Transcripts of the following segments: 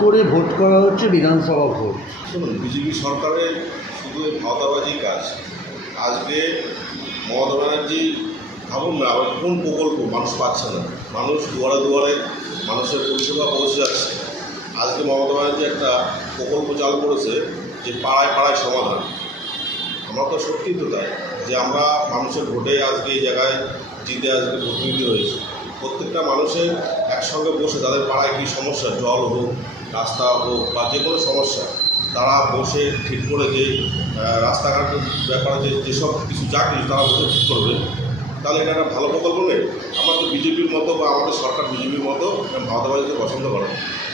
করে ভোট করা হচ্ছে বিধানসভা ভোট। শুনুন, বিজেপি সরকারের শুধু ভাওতাবাজি কাজ। আজকে মমতা ব্যানার্জি, ভাবুন না, আবার কোন প্রকল্প মানুষ পাচ্ছে না। মানুষ দুয়ারে দুয়ারে মানুষের পরিষেবা পৌঁছে যাচ্ছে। আজকে মমতা ব্যানার্জি একটা প্রকল্প চালু করেছে যে পাড়ায় পাড়ায় সমাধান। আমরা তো সত্যি তো তাই, যে আমরা মানুষের ভোটে আজকে এই জায়গায় জিতে আজকে প্রতিনিধি হয়েছে প্রত্যেকটা মানুষের একসঙ্গে বসে তাদের পাড়ায় কী সমস্যা, জল হোক, রাস্তা হোক বা যে কোনো সমস্যা, তারা বসে ঠিক করে যে রাস্তাঘাটের ব্যাপারে যে, যেসব কিছু যা কিছু তারা বসে ঠিক করবে, তাহলে এটা একটা ভালো প্রকল্প নেই আমরা তো বিজেপির মতো বা আমাদের সরকার বিজেপির মতো মমতা পছন্দ করে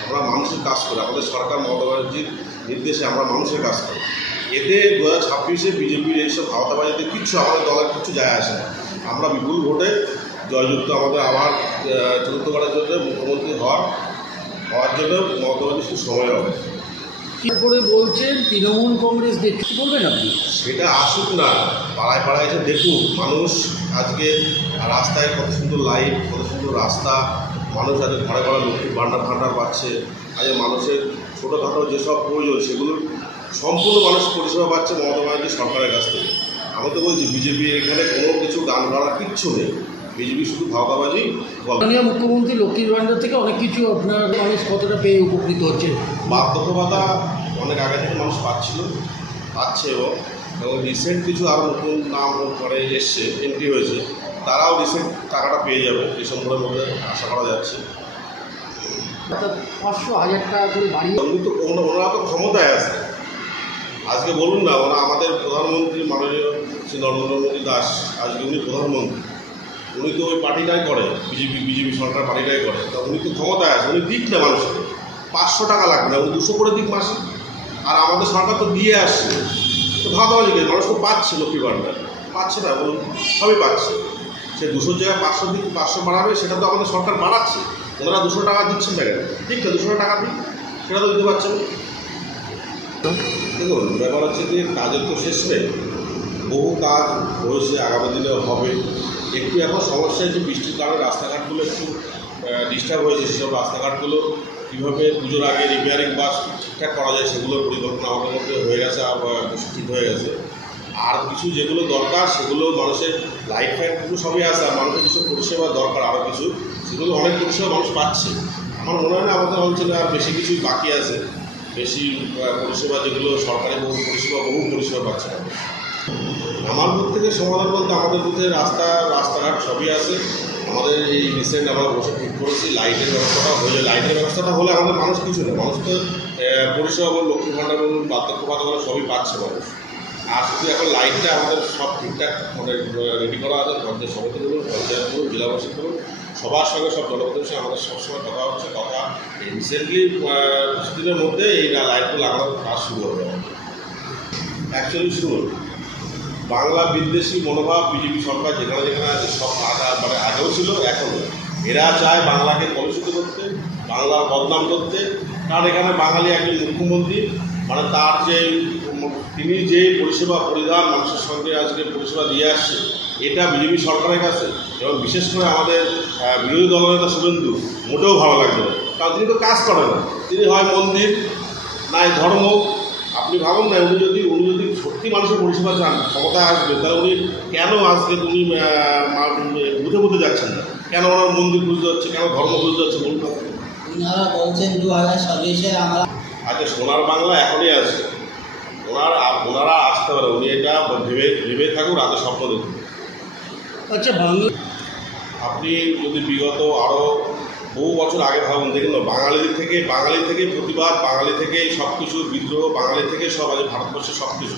আমরা মানুষের কাজ করি, আমাদের সরকার মমতা নির্দেশে আমরা মানুষের কাজ করি। এতে দু হাজার ছাব্বিশে বিজেপির এইসব ভাওতাবাজিতে কিচ্ছু আমাদের দলের কিছু যায় আসে না। আমরা বিপুল ভোটে জয়যুক্ত আমাদের আবার আহ, চতুর্থবারের জন্য মুখ্যমন্ত্রী হওয়ার হওয়ার জন্য মমতা ব্যানার্জি শুধু সময় হবে। কি করে বলছেন তৃণমূল কংগ্রেস দেখতে কি বলবেন আপনি? সেটা আসুক না পাড়ায় পাড়ায় এসে দেখুক মানুষ আজকে রাস্তায় কত সুন্দর লাইট কত সুন্দর রাস্তা মানুষ আজকে ঘরে ঘরে লক্ষ্মীর ভাণ্ডার ভাণ্ডার পাচ্ছে আজকে মানুষের ছোটোখাটো যেসব প্রয়োজন সেগুলোর সম্পূর্ণ মানুষ পরিষেবা পাচ্ছে মমতা ব্যানার্জি সরকারের কাছ থেকে। আমি তো বলছি বিজেপি এখানে কোনো কিছু গান গাড়া কিচ্ছু নেই। বিজেপি শুধু গল্প মাননীয় মুখ্যমন্ত্রী লক্ষ্মীর ভাণ্ডার থেকে অনেক কিছু আপনার মানুষ কতটা পেয়ে উপকৃত হচ্ছে? বার্ধক্য ভাতা অনেক আগে থেকে মানুষ পাচ্ছিল পাচ্ছে এবং এবং রিসেন্ট কিছু আরও নতুন নাম পরে এসছে এন্ট্রি হয়েছে তারাও রিসেন্ট টাকাটা পেয়ে যাবে ডিসেম্বরের মধ্যে আশা করা যাচ্ছে। পাঁচশো হাজার টাকা করে বাড়িয়ে তো ওনারা তো ক্ষমতায় আছে। আজকে বলুন না ওরা আমাদের প্রধানমন্ত্রী মাননীয় শ্রী নরেন্দ্র মোদী দাস আজকে উনি প্রধানমন্ত্রী। উনি তো ওই পার্টিটাই করে, বিজেপি বিজেপি সরকার পার্টিটাই করে। তা উনি তো ক্ষমতায় আছে, উনি দিক না মানুষকে পাঁচশো টাকা লাগবে না, উনি দুশো করে দিক মাসে। আর আমাদের সরকার তো দিয়ে আসছে। তো ভাবালি গেছে মানুষ তো পাচ্ছে লক্ষ্মী ভাণ্ডার। পাচ্ছে না, বলুন, সবই পাচ্ছে। সে দুশোর জায়গায় পাঁচশো দিক, পাঁচশো বাড়াবে, সেটা তো আমাদের সরকার বাড়াচ্ছে। ওনারা দুশো টাকা দিচ্ছেন না কেন? ঠিক না, দুশো টাকা দিন সেটা তো দিতে পারছে না। দেখুন, ব্যাপার হচ্ছে যে কাজের তো শেষ নেই। বহু কাজ রয়েছে আগামী দিনে হবে। একটু এখন সমস্যা হচ্ছে বৃষ্টির কারণে রাস্তাঘাটগুলো একটু ডিস্টার্ব হয়েছে। সেসব রাস্তাঘাটগুলো কীভাবে পুজোর আগে রিপেয়ারিং বা ঠিকঠাক করা যায় সেগুলোর পরিকল্পনা আমাদের মধ্যে হয়ে গেছে আর ঠিক হয়ে গেছে। আর কিছু যেগুলো দরকার, সেগুলো মানুষের লাইফ ফাইটগুলো সবই আছে। আর মানুষের যেসব পরিষেবা দরকার আরও কিছু, সেগুলো অনেক পরিষেবা মানুষ পাচ্ছে। আমার মনে হয় না আমাদের অঞ্চলে আর বেশি কিছুই বাকি আছে। বেশি পরিষেবা যেগুলো সরকারি বহু পরিষেবা বহু পরিষেবা পাচ্ছে না। আমার দিক থেকে সমাধান বলতে আমাদের মধ্যে রাস্তা, রাস্তাঘাট সবই আছে। আমাদের এই রিসেন্ট আমরা বসে ঠিক করেছি লাইটের ব্যবস্থাটা হয়ে লাইটের ব্যবস্থাটা হলে আমাদের মানুষ কিছু না মানুষ তো পরিষেবা বলুন লক্ষ্মী ভাণ্ডার বলুন বার্ধক্য ভাতা বলুন সবই পাচ্ছে মানুষ। আর শুধু এখন লাইটটা আমাদের সব ঠিকঠাক মানে রেডি করা আছে। পঞ্চায়েত সমিতি বলুন, পঞ্চায়েত বলুন, জেলা পরিষদ বলুন, সবার সঙ্গে সব জনপ্রতিনিধির সঙ্গে আমাদের সবসময় কথা হচ্ছে, কথা। রিসেন্টলি কিছুদিনের মধ্যে এই লাইটগুলো লাগানোর কাজ শুরু হবে। অ্যাকচুয়ালি শুনুন বাংলা বিদ্বেষী মনোভাব বিজেপি সরকার যেখানে যেখানে আছে, সব আগা মানে আগেও ছিল, এখনও। এরা চায় বাংলাকে কলুষিত করতে, বাংলার বদনাম করতে। কারণ এখানে বাঙালি একজন মুখ্যমন্ত্রী মানে তার যে তিনি যে পরিষেবা পরিধান মানুষের সঙ্গে আজকে পরিষেবা দিয়ে আসছে, এটা বিজেপি সরকারের কাছে, এবং বিশেষ করে আমাদের বিরোধী দলনেতা শুভেন্দু, মোটেও ভালো লাগবে কারণ তিনি তো কাজ করেন না। তিনি হয় মন্দির, নাই ধর্ম আপনি ভাবুন না উনি যদি উনি যদি সত্যি মানুষের পরিষেবা চান ক্ষমতায় আসবে তাহলে উনি কেন আজকে উনি বুঝে বুঝে যাচ্ছেন না। কেন ওনার মন্দির খুঁজতে হচ্ছে কেন ধর্ম খুঁজতে হচ্ছে বলুন তো? ওনারা বলছেন দু হাজার আমরা আজকে সোনার বাংলা এখনই আছে। ওনার ওনারা আসতে পারে। উনি এটা ভেবে ভেবে থাকুন রাতে স্বপ্ন দেখুন। আচ্ছা বাংলা আপনি যদি বিগত আরও বহু বছর আগে ভাবুন, দেখুন বাঙালিদের থেকে, বাঙালি থেকে প্রতিবাদ, বাঙালি থেকে সবকিছু, বিদ্রোহ, বাঙালি থেকে সব আজ ভারতবর্ষের সব কিছু